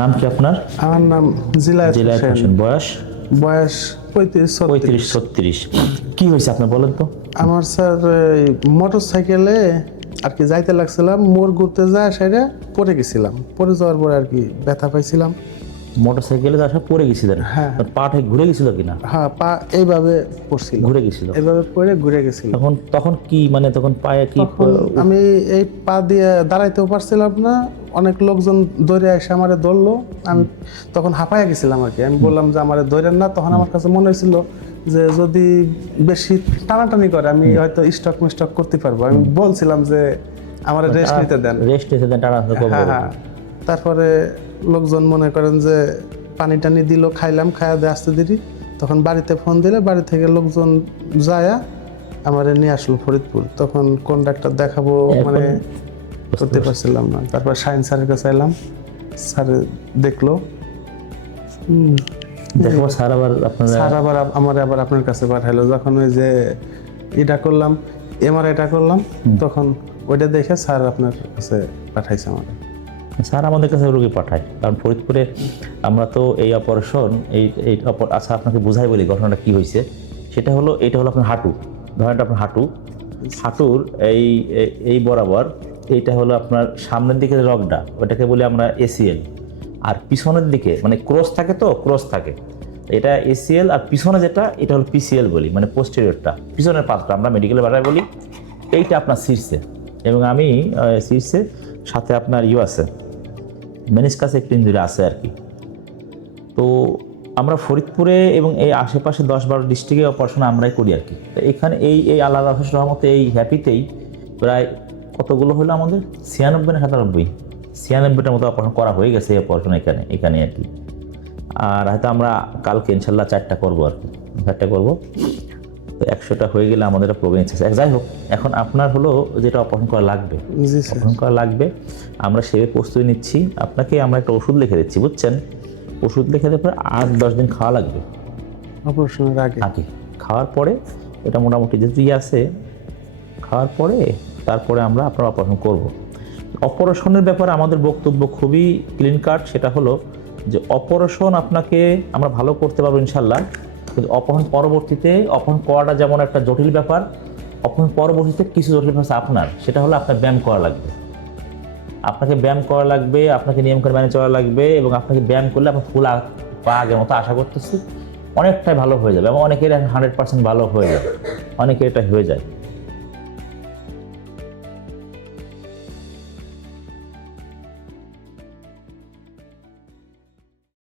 নাম কি আপনার? আমার নাম জিলায়েত জিলায়েত হোসেন। হোসেন। বয়স? বয়স 35-36। 35-36। কি হয়েছে আপনার বলেন তো? আমার স্যার মোটর সাইকেলে আর কি যাইতে লাগছিলাম, মোড় ঘুরতে যায় সেটা পড়ে গেছিলাম। পড়ে যাওয়ার পরে আর কি ব্যথা পাইছিলাম। মোটরসাইকেলে আসা পড়ে গেছিলেন? হ্যাঁ। পাটা ঘুরে গেছিল কিনা? হ্যাঁ, পা এইভাবে পড়ছিল, ঘুরে গেছিল। এইভাবে পড়ে ঘুরে গেছিল। তখন তখন কি মানে তখন পায়ে কি? তখন আমি এই পা দিয়ে দাঁড়াইতেও পারছিলাম না। অনেক লোকজন দৌড়ে এসে আমারে ধরলো। আমি তখন হাঁপায়া গেছিলাম আর কি। আমি বললাম যে আমারে ধরেন না। তখন আমার কাছে মনে হয়েছিল যে যদি বেশি টানাটানি করে আমি হয়তো স্টক মিস্টক করতে পারবো। আমি বলছিলাম যে আমার রেস্ট নিতে দেন। রেস্ট নিতে দেন, টানা হ্যাঁ হ্যাঁ। তারপরে লোকজন মনে করেন যে পানি টানি দিল, খাইলাম, খাইয়া দিয়ে আসতে দেরি। তখন বাড়িতে ফোন দিলে বাড়ি থেকে লোকজন যায়া আমারে নিয়ে আসলো ফরিদপুর। তখন কন্ডাক্টর দেখাবো মানে করতে পারছিলাম না। তারপর শাহিন স্যারের কাছে এলাম, স্যার দেখলো। দেখো স্যার আবার আপনারা স্যার আবার আমার আবার আপনার কাছে পাঠাইলো। যখন ওই যে এটা করলাম, এমআরআইটা করলাম, তখন ওইটা দেখে স্যার আপনার কাছে পাঠাইছে আমাকে। স্যার আমাদের কাছে রোগী পাঠায়, কারণ ফরিদপুরে আমরা তো এই অপারেশন আচ্ছা আপনাকে বুঝাই বলি ঘটনাটা কি হয়েছে। সেটা হলো, এটা হলো আপনার হাঁটু, ধরেন আপনার হাঁটুর এই বরাবর এইটা হলো আপনার সামনের দিকে রগটা, ওটাকে বলি আমরা এসিএল। আর পিছনের দিকে মানে ক্রস থাকে, তো ক্রস থাকে, এটা এসিএল। আর পিছনে যেটা, এটা হলো পিসিএল বলি, মানে পোস্টেরিয়রটা, পিছনের পাশটা আমরা মেডিকেলের ভাষায় বলি। এইটা আপনার শীর্ষে, এবং আমি শীর্ষে সাথে আপনার আছে মেনিসকাস একটু ইঞ্জুরি আছে আর কি। তো আমরা ফরিদপুরে এবং এই আশেপাশে 10-12 ডিস্ট্রিক্টে অপারেশন আমরাই করি আর কি। তো এখানে এই আল্লাহ রাফেজ রহমতে এই হ্যাপিতেই প্রায় কতগুলো হলো আমাদের 96 না 97টা মতো অপারেশন করা হয়ে গেছে এই অপারেশন এখানে আর কি। আর হয়তো আমরা কালকে ইনশাল্লাহ 4টা করবো আর কি, 4টা করবো। তো 100টা হয়ে গেলে আমাদের একটা প্রবলেম আছে। যাই হোক, এখন আপনার হলো যেটা অপারেশন করা লাগবে, অপারেশন করা লাগবে, আমরা সেভাবে প্রস্তুতি নিচ্ছি। আপনাকে আমরা একটা ওষুধ লিখে দিচ্ছি, বুঝছেন? ওষুধ লিখে দেওয়ার পরে 8-10 দিন খাওয়া লাগবে অপারেশনের আগে। খাওয়ার পরে এটা মোটামুটি যেহেতু আছে, খাওয়ার পরে তারপরে আমরা আপনার অপারেশন করব। অপারেশনের ব্যাপারে আমাদের বক্তব্য খুবই ক্লিন কাট। সেটা হলো যে অপারেশন আপনাকে আমরা ভালো করতে পারবো ইনশাল্লাহ, কিন্তু অপারেশন পরবর্তীতে অপারেশন করাটা যেমন একটা জটিল ব্যাপার, অপারেশন পরবর্তীতে কিছু জটিল ব্যাপার আপনার, সেটা হলো আপনার ব্যায়াম করা লাগবে। আপনাকে ব্যায়াম করা লাগবে, আপনাকে নিয়ম করে মেনে চলা লাগবে, এবং আপনাকে ব্যায়াম করলে আপনার ফুল পা আগের মতো আশা করতেছি অনেকটাই ভালো হয়ে যাবে, এবং অনেকের 100% ভালো হয়ে যাবে, অনেকের এটা হয়ে যায়।